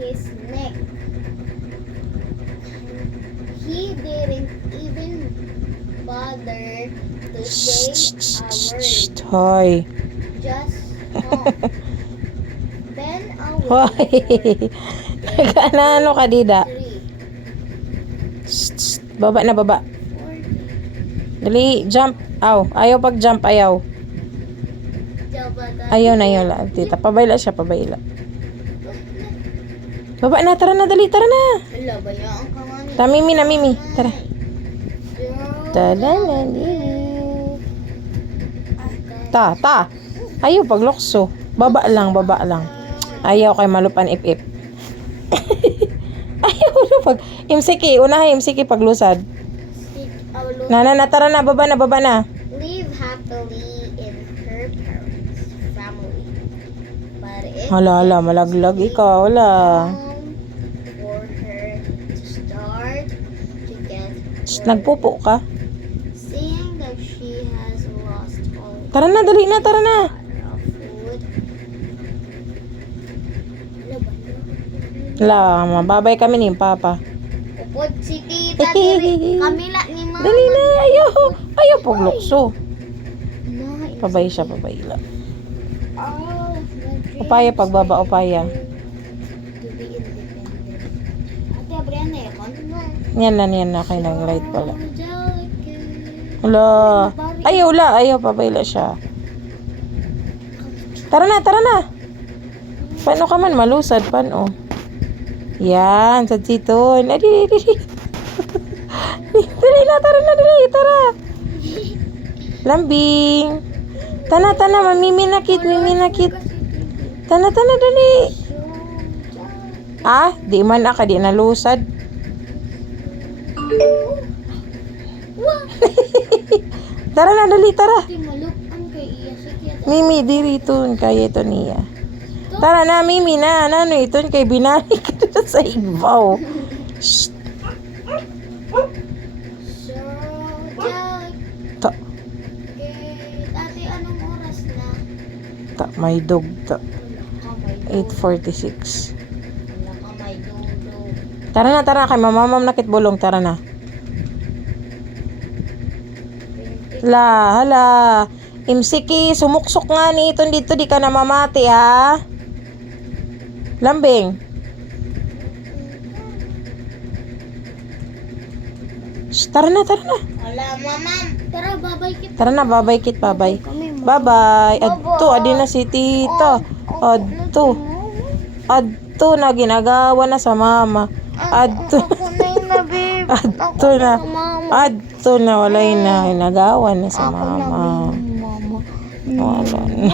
his neck. He didn't even bother to say a word. Hoy. Just honk. Then Hoy. Ano ka, Dida? 3, Baba na, baba. 4, Dali, jump. Aw, ayaw pag-jump, ayaw. Ayaw na yun, tita. Pabayla siya, pabayla. Baba na, tara na, dali, tara na. Hala, bayaan ka nga ni. Ta, Mimi na, Mimi. Tara. Tara na, Mimi. Ta. Ayaw paglukso. Baba lang, baba lang. Ayaw kay malupan ip-ip. Ayaw na pag... Imsiki, unahin, imsiki paglusad. Nana, tara na, baba na. Live happily in her parents' family. But it Hala, malaglag ikaw, wala. for her to start to get Nagpupo ka? seeing that she has lost all Tara na, dali na, tara na. of food. Wala, mababay kami ni Papa. Upod si tita diri. Kamila ni mama. Dali na, ayaw paglukso. Nice. Pabay siya, pabayla. All of the dreams Upaya, pagbaba, upaya. to be independent. Ate, Brianna, konti Yan na, kay nag-right pala. Wala. Ayaw, pabayla siya. Tara na. Paano ka man malusad, paano? Yan, sa dito. Dali. Dali na, tara. Lambing. Tana, mamiminakit. Tana, dali. Di man di nalusad. Tara na, dali, tara. Mimi, diri ito, kaya ito niya. Tara na, Mimi na. Ano ito, kay binalik ka sa ibaw. Shh. Ta, Ate, anong oras na? may dog ta. 8:46. Wala ka may dudog. Tara, kay mamamam nakit bulong, tara na. Hala. Imsiki, sumuksok nga ni ito dito, di ka na mamati, ha? Lambing. Shh, tara na. Wala, mama. Tara, babay kita. Tara na, babay kit, babay. Kami, Bye-bye. Adto, adi na si tita. Adto na, ginagawa na sa mama. Adto Ako na yun na, babe. Adto na, walay na, ginagawa na sa Ako na, mama. babe, mama. Wala na.